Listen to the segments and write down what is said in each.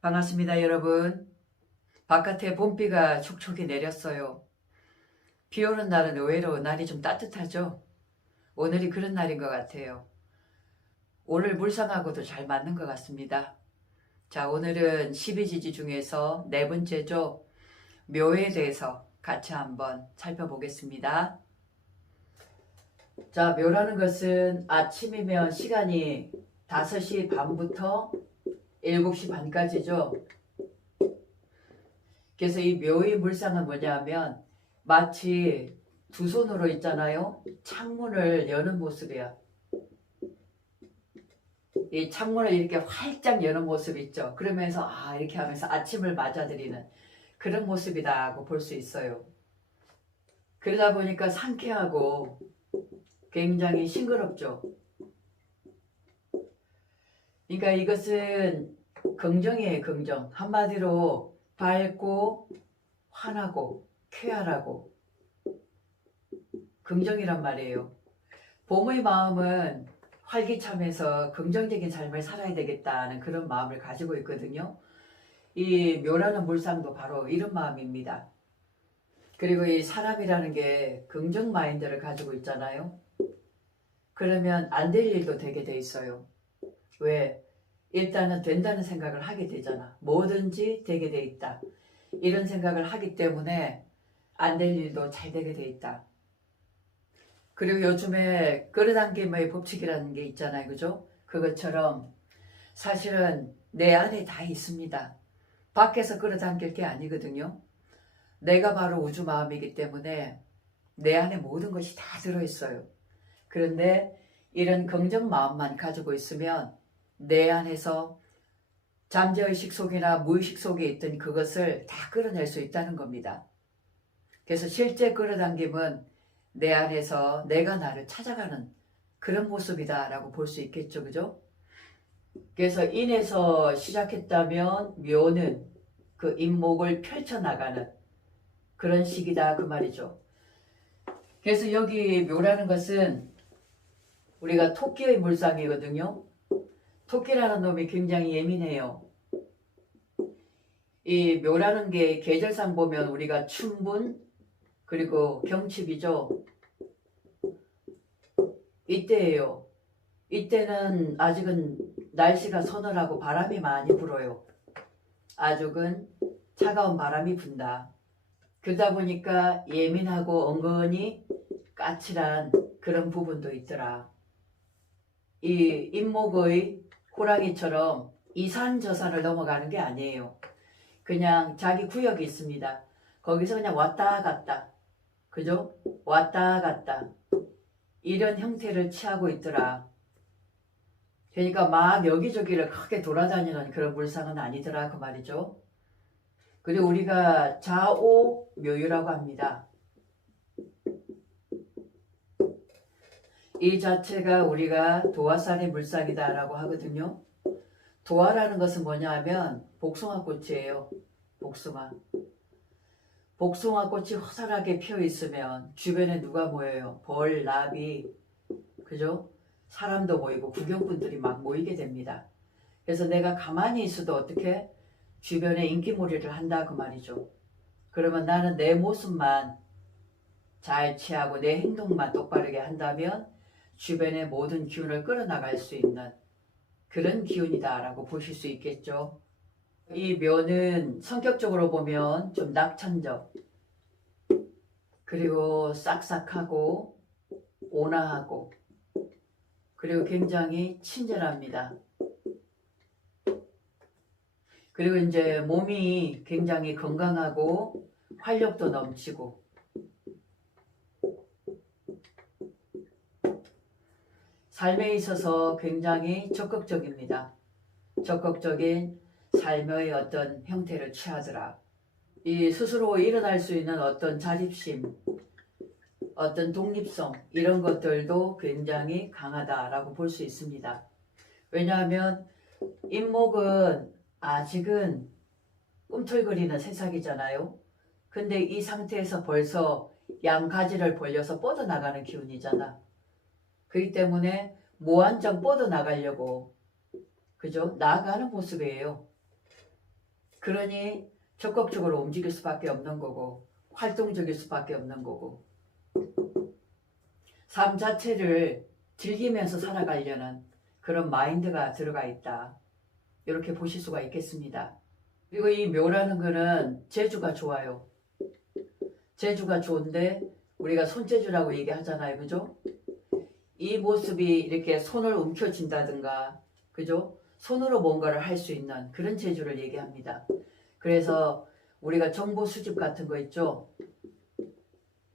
반갑습니다, 여러분. 바깥에 봄비가 촉촉히 내렸어요. 비 오는 날은 의외로 날이 좀 따뜻하죠? 오늘이 그런 날인 것 같아요. 오늘 물상하고도 잘 맞는 것 같습니다. 자, 오늘은 12지지 중에서 네 번째죠. 묘에 대해서 같이 한번 살펴보겠습니다. 자, 묘라는 것은 아침이면 시간이 5시 반부터 7시 반까지죠. 그래서 이 묘의 물상은 뭐냐면 마치 두 손으로 있잖아요. 창문을 여는 모습이야. 이 창문을 이렇게 활짝 여는 모습 있죠. 그러면서 이렇게 하면서 아침을 맞아들이는 그런 모습이다고 볼 수 있어요. 그러다 보니까 상쾌하고 굉장히 싱그럽죠. 그러니까 이것은 긍정이에요, 긍정. 한마디로 밝고 환하고 쾌활하고 긍정이란 말이에요. 봄의 마음은 활기차면서 긍정적인 삶을 살아야 되겠다는 그런 마음을 가지고 있거든요. 이 묘라는 물상도 바로 이런 마음입니다. 그리고 이 사람이라는 게 긍정 마인드를 가지고 있잖아요. 그러면 안 될 일도 되게 돼 있어요. 왜? 일단은 된다는 생각을 하게 되잖아. 뭐든지 되게 돼 있다. 이런 생각을 하기 때문에 안 될 일도 잘 되게 돼 있다. 그리고 요즘에 끌어당김의 법칙이라는 게 있잖아요. 그죠? 그것처럼 사실은 내 안에 다 있습니다. 밖에서 끌어당길 게 아니거든요. 내가 바로 우주 마음이기 때문에 내 안에 모든 것이 다 들어있어요. 그런데 이런 긍정 마음만 가지고 있으면 내 안에서 잠재의식 속이나 무의식 속에 있던 그것을 다 끌어낼 수 있다는 겁니다. 그래서 실제 끌어당김은 내 안에서 내가 나를 찾아가는 그런 모습이다라고 볼 수 있겠죠. 그죠? 그래서 인에서 시작했다면 묘는 그 인목을 펼쳐나가는 그런 시기다 그 말이죠. 그래서 여기 묘라는 것은 우리가 토끼의 물상이거든요. 토끼라는 놈이 굉장히 예민해요. 이 묘라는 게 계절상 보면 우리가 춘분 그리고 경칩이죠. 이때예요. 이때는 아직은 날씨가 서늘하고 바람이 많이 불어요. 아직은 차가운 바람이 분다. 그러다 보니까 예민하고 은근히 까칠한 그런 부분도 있더라. 이 인목의 호랑이처럼 이산저산을 넘어가는 게 아니에요. 그냥 자기 구역이 있습니다. 거기서 그냥 왔다 갔다. 그죠? 왔다 갔다. 이런 형태를 취하고 있더라. 그러니까 막 여기저기를 크게 돌아다니는 그런 물상은 아니더라 그 말이죠. 그리고 우리가 좌오묘유라고 합니다. 이 자체가 우리가 도화살의 물상이다 라고 하거든요. 도화라는 것은 뭐냐 하면 복숭아 꽃이에요. 복숭아. 복숭아 꽃이 화사하게 피어 있으면 주변에 누가 모여요? 벌, 나비, 그죠? 사람도 모이고 구경꾼들이 막 모이게 됩니다. 그래서 내가 가만히 있어도 어떻게 주변에 인기몰이를 한다 그 말이죠. 그러면 나는 내 모습만 잘 취하고 내 행동만 똑바르게 한다면 주변의 모든 기운을 끌어나갈 수 있는 그런 기운이다 라고 보실 수 있겠죠. 이 묘는 성격적으로 보면 좀 낙천적 그리고 싹싹하고 온화하고 그리고 굉장히 친절합니다. 그리고 이제 몸이 굉장히 건강하고 활력도 넘치고 삶에 있어서 굉장히 적극적입니다. 적극적인 삶의 어떤 형태를 취하더라. 이 스스로 일어날 수 있는 어떤 자립심, 어떤 독립성 이런 것들도 굉장히 강하다라고 볼 수 있습니다. 왜냐하면 인목은 아직은 꿈틀거리는 새싹이잖아요. 근데 이 상태에서 벌써 양가지를 벌려서 뻗어나가는 기운이잖아. 그렇기 때문에 무한정 뻗어나가려고 그죠? 나아가는 모습이에요. 그러니 적극적으로 움직일 수밖에 없는 거고 활동적일 수밖에 없는 거고 삶 자체를 즐기면서 살아가려는 그런 마인드가 들어가 있다. 이렇게 보실 수가 있겠습니다. 그리고 이 묘라는 거는 재주가 좋아요. 재주가 좋은데 우리가 손재주라고 얘기하잖아요. 그죠? 이 모습이 이렇게 손을 움켜쥔다든가 그죠? 손으로 뭔가를 할 수 있는 그런 재주를 얘기합니다. 그래서 우리가 정보 수집 같은 거 있죠?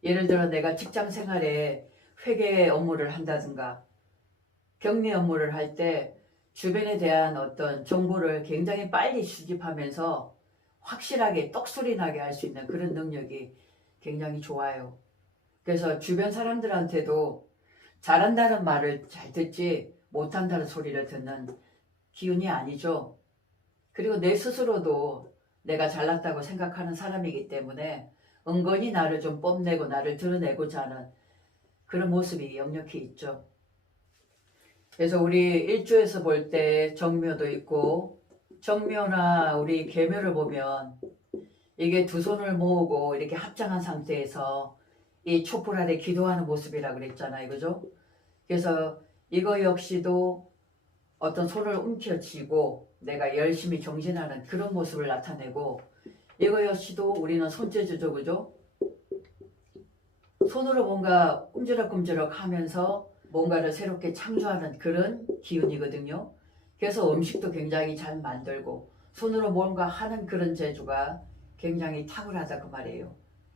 예를 들어 내가 직장 생활에 회계 업무를 한다든가 격리 업무를 할 때 주변에 대한 어떤 정보를 굉장히 빨리 수집하면서 확실하게 똑소리 나게 할 수 있는 그런 능력이 굉장히 좋아요. 그래서 주변 사람들한테도 잘한다는 말을 잘 듣지 못한다는 소리를 듣는 기운이 아니죠. 그리고 내 스스로도 내가 잘났다고 생각하는 사람이기 때문에 은근히 나를 좀 뽐내고 나를 드러내고자 하는 그런 모습이 역력히 있죠. 그래서 우리 일주에서 볼 때 정묘도 있고 정묘나 우리 계묘를 보면 이게 두 손을 모으고 이렇게 합장한 상태에서 이 촛불 아래 기도하는 모습이라 그랬잖아요. 그죠? 그래서 이거 역시도 어떤 손을 움켜쥐고 내가 열심히 정진하는 그런 모습을 나타내고 이거 역시도 우리는 손재주죠. 그죠? 손으로 뭔가 꼼지락꼼지락 하면서 뭔가를 새롭게 창조하는 그런 기운이거든요. 그래서 음식도 굉장히 잘 만들고 손으로 뭔가 하는 그런 재주가 굉장히 탁월하다 그 말이에요.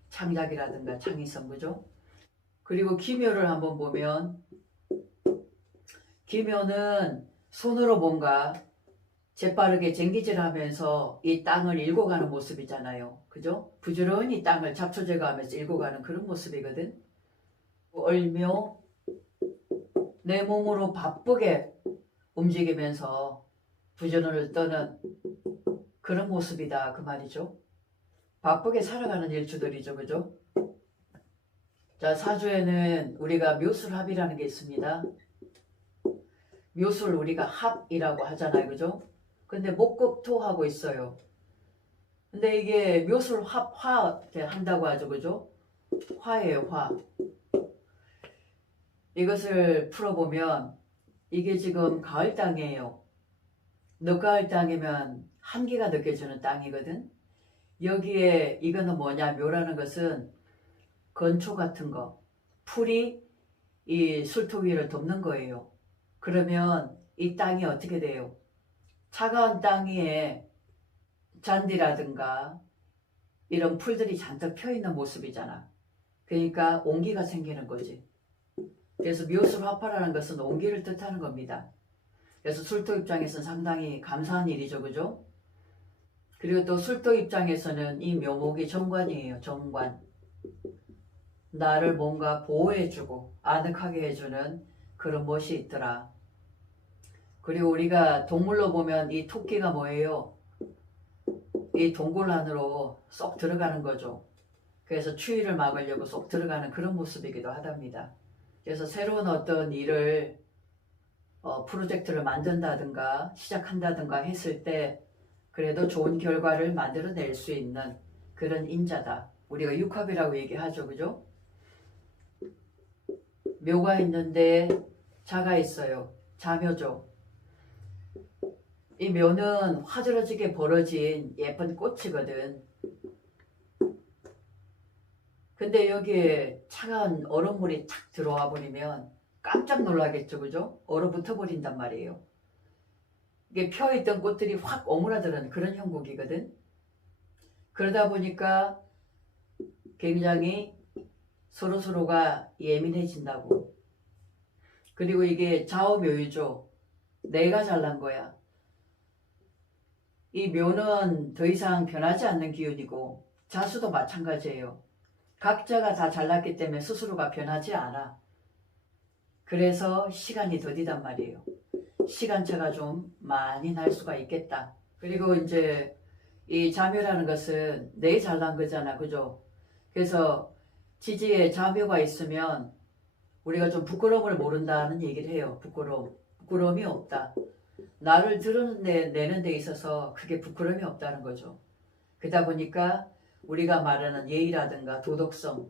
창작이라든가 창의성 그죠? 그리고 기묘를 한번 보면 기묘는 손으로 뭔가 재빠르게 쟁기질하면서 이 땅을 일궈가는 모습이잖아요. 그죠? 부지런히 땅을 잡초제거하면서 일궈가는 그런 모습이거든. 얼묘 내 몸으로 바쁘게 움직이면서 부지런을 떠는 그런 모습이다 그 말이죠. 바쁘게 살아가는 일주들이죠. 그죠? 자, 사주에는 우리가 묘술합이라는 게 있습니다. 묘술 우리가 합이라고 하잖아요. 그죠? 근데 목급토하고 있어요. 근데 이게 묘술 합화 한다고 하죠. 그죠? 화예요. 화. 이것을 풀어보면 이게 지금 가을 땅이에요. 늦가을 땅이면 한기가 느껴지는 땅이거든. 여기에 이거는 뭐냐 묘라는 것은 건초 같은 거 풀이 이 술토 위를 덮는 거예요. 그러면 이 땅이 어떻게 돼요? 차가운 땅 위에 잔디라든가 이런 풀들이 잔뜩 펴있는 모습이잖아. 그러니까 온기가 생기는 거지. 그래서 묘술화파라는 것은 온기를 뜻하는 겁니다. 그래서 술토 입장에서는 상당히 감사한 일이죠. 그죠? 그리고 또 술토 입장에서는 이 묘목이 정관이에요. 정관. 나를 뭔가 보호해주고 아늑하게 해주는 그런 멋이 있더라. 그리고 우리가 동물로 보면 이 토끼가 뭐예요? 이 동굴 안으로 쏙 들어가는 거죠. 그래서 추위를 막으려고 쏙 들어가는 그런 모습이기도 하답니다. 그래서 새로운 어떤 일을 프로젝트를 만든다든가 시작한다든가 했을 때 그래도 좋은 결과를 만들어낼 수 있는 그런 인자다. 우리가 육합이라고 얘기하죠. 그죠? 묘가 있는데 자가 있어요. 자묘죠. 이 묘는 화드러지게 벌어진 예쁜 꽃이거든. 근데 여기에 차가운 얼음물이 탁 들어와 버리면 깜짝 놀라겠죠. 그죠? 얼어붙어 버린단 말이에요. 이게 펴있던 꽃들이 확 오므라드는 그런 형국이거든. 그러다 보니까 굉장히 서로서로가 예민해진다고. 그리고 이게 좌우묘유죠. 내가 잘난 거야. 이 묘는 더 이상 변하지 않는 기운이고 자수도 마찬가지예요. 각자가 다 잘났기 때문에 스스로가 변하지 않아. 그래서 시간이 더디단 말이에요. 시간차가 좀 많이 날 수가 있겠다. 그리고 이제 이 자묘라는 것은 내 잘난 거잖아. 그죠? 그래서 지지에 자묘가 있으면 우리가 좀 부끄러움을 모른다는 얘기를 해요. 부끄러움이 없다. 나를 드러내는 데 있어서 그게 부끄러움이 없다는 거죠. 그러다 보니까 우리가 말하는 예의라든가 도덕성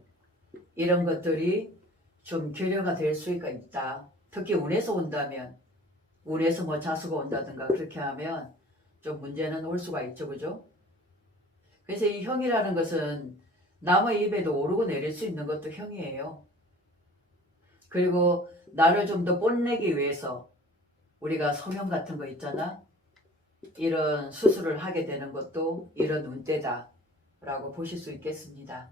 이런 것들이 좀 결여가 될 수가 있다. 특히 운에서 온다면, 운에서 뭐 자수가 온다든가 그렇게 하면 좀 문제는 올 수가 있죠. 그죠? 그래서 이 형이라는 것은 남의 입에도 오르고 내릴 수 있는 것도 형이에요. 그리고 나를 좀 더 뽐내기 위해서 우리가 성형 같은 거 있잖아. 이런 수술을 하게 되는 것도 이런 운때다 라고 보실 수 있겠습니다.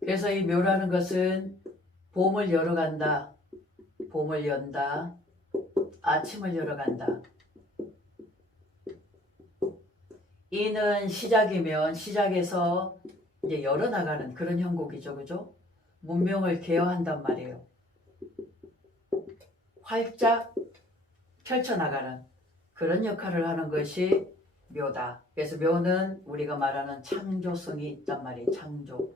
그래서 이 묘라는 것은 봄을 열어간다, 봄을 연다, 아침을 열어간다. 이는 시작이면 시작에서 이제 열어나가는 그런 형국이죠. 그죠? 문명을 개화한단 말이에요. 활짝 펼쳐나가는 그런 역할을 하는 것이 묘다. 그래서 묘는 우리가 말하는 창조성이 있단 말이에요. 창조.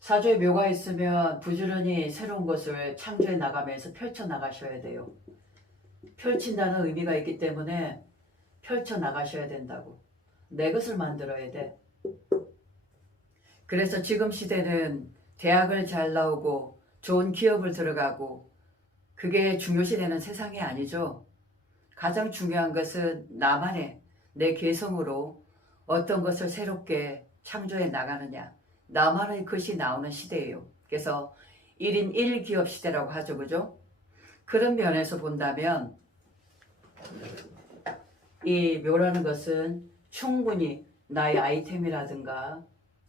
사주에 묘가 있으면 부지런히 새로운 것을 창조해 나가면서 펼쳐나가셔야 돼요. 펼친다는 의미가 있기 때문에 펼쳐나가셔야 된다고. 내 것을 만들어야 돼. 그래서 지금 시대는 대학을 잘 나오고 좋은 기업을 들어가고 그게 중요시 되는 세상이 아니죠. 가장 중요한 것은 나만의 내 개성으로 어떤 것을 새롭게 창조해 나가느냐. 나만의 것이 나오는 시대예요. 그래서 1인 1기업 시대라고 하죠. 그죠? 그런 면에서 본다면 이 묘라는 것은 충분히 나의 아이템이라든가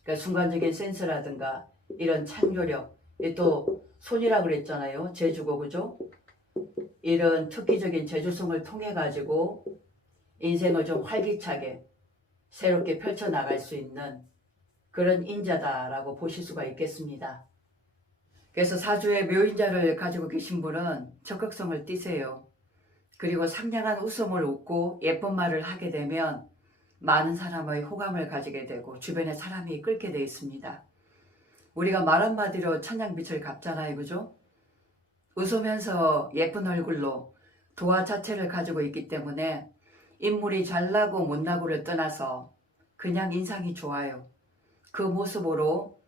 그러니까 순간적인 센스라든가 이런 창조력 또 손이라고 그랬잖아요. 제주고 그죠? 이런 특기적인 제주성을 통해 가지고 인생을 좀 활기차게 새롭게 펼쳐나갈 수 있는 그런 인자다라고 보실 수가 있겠습니다. 그래서 사주에 묘인자를 가지고 계신 분은 적극성을 띠세요. 그리고 상냥한 웃음을 웃고 예쁜 말을 하게 되면 많은 사람의 호감을 가지게 되고 주변에 사람이 끌게 되어 있습니다. 우리가 말 한마디로 천냥빛을 갚잖아요. 그죠? 웃으면서 예쁜 얼굴로 도화 자체를 가지고 있기 때문에 인물이 잘나고 못나고를 떠나서 그냥 인상이 좋아요. 그 모습으로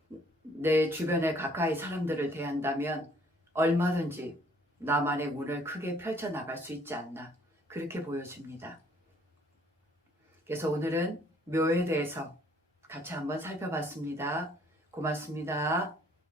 내 주변에 가까이 사람들을 대한다면 얼마든지 나만의 운을 크게 펼쳐나갈 수 있지 않나 그렇게 보여집니다. 그래서 오늘은 묘에 대해서 같이 한번 살펴봤습니다. 고맙습니다.